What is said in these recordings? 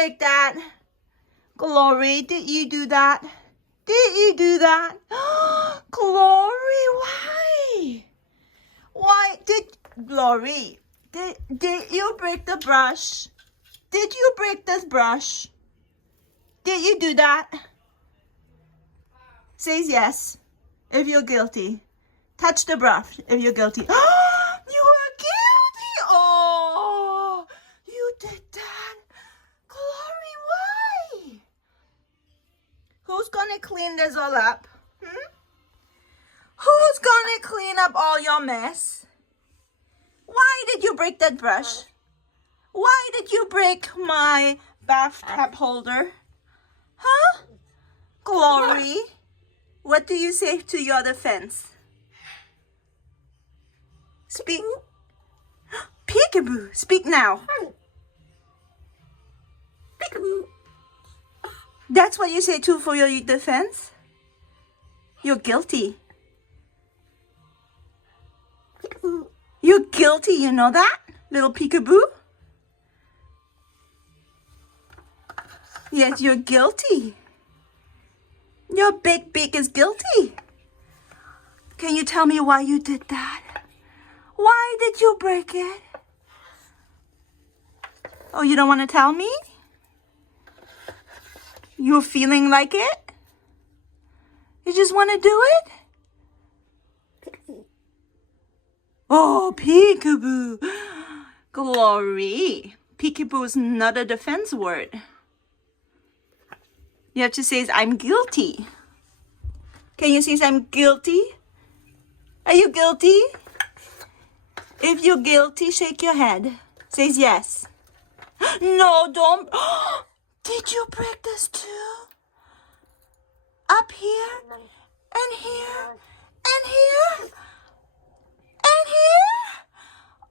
break that? Glory, did you do that? Did you do that? Glory, why? Why did Glory? Did you break the brush? Did you break this brush? Did you do that? Says yes if you're guilty. Touch the brush if you're guilty. You were guilty. Oh, you did that. Glory, why? Who's gonna clean this all up? Who's gonna clean up all your mess? Why did you break that brush? Why did you break my bathtub holder? Huh? Glory, what do you say to your defense? Speak. Peekaboo, speak now. Peekaboo. That's what you say too for your defense? You're guilty. Peekaboo. You're guilty, you know that? Little peekaboo? Yes, you're guilty. Your big beak is guilty. Can you tell me why you did that? Why did you break it? Oh, you don't want to tell me? You're feeling like it? You just want to do it? Oh, peekaboo. Glory. Peekaboo is not a defense word. You have to say, I'm guilty. Can you say, I'm guilty? Are you guilty? If you're guilty, shake your head. Says yes. No, don't. Did you break this too? Up here, and here, and here, and here?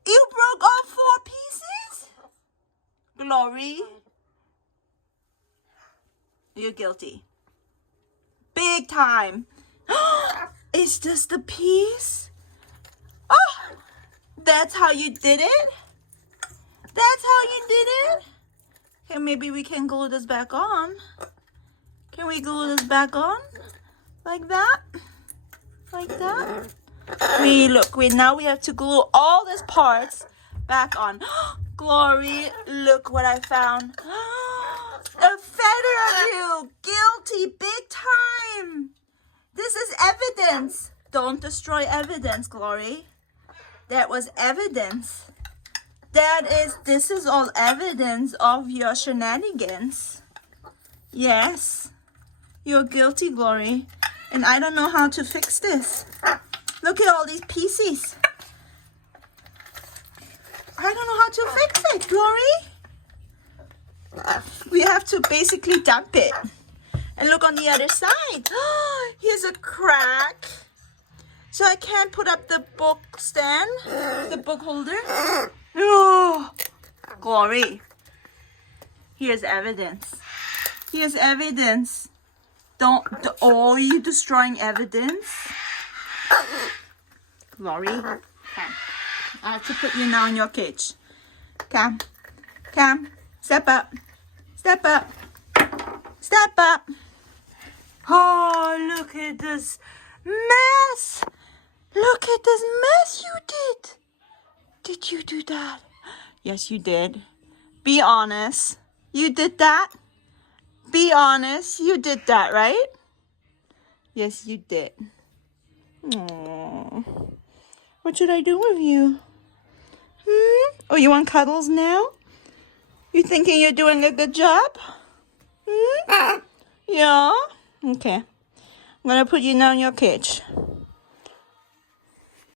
You broke all 4 pieces? Glory. You're guilty. Big time. Is this the piece? Oh, that's how you did it? That's how you did it? Okay, maybe we can glue this back on. Can we glue this back on? Like that? Like that? Now we have to glue all these parts back on. Glory, look what I found. A feather of you. Guilty, big time. This is evidence. Don't destroy evidence, Glory. That was evidence. This is all evidence of your shenanigans. Yes. You're guilty, Glory. And I don't know how to fix this. Look at all these pieces. I don't know how to fix it, Glory. We have to basically dump it. And look on the other side. Here's a crack. So I can't put up the book stand, the book holder. Oh, Glory. Here's evidence. Here's evidence. Oh, you destroying evidence? Glory. Come. I have to put you now in your cage. Come. Come. Step up. Step up. Step up. Oh, look at this mess. Look at this mess you did. Did you do that? Yes, you did. Be honest. You did that? Be honest. You did that, right? Yes, you did. Aww. What should I do with you? Oh, you want cuddles now? You thinking you're doing a good job? Yeah? Okay. I'm going to put you now in your cage.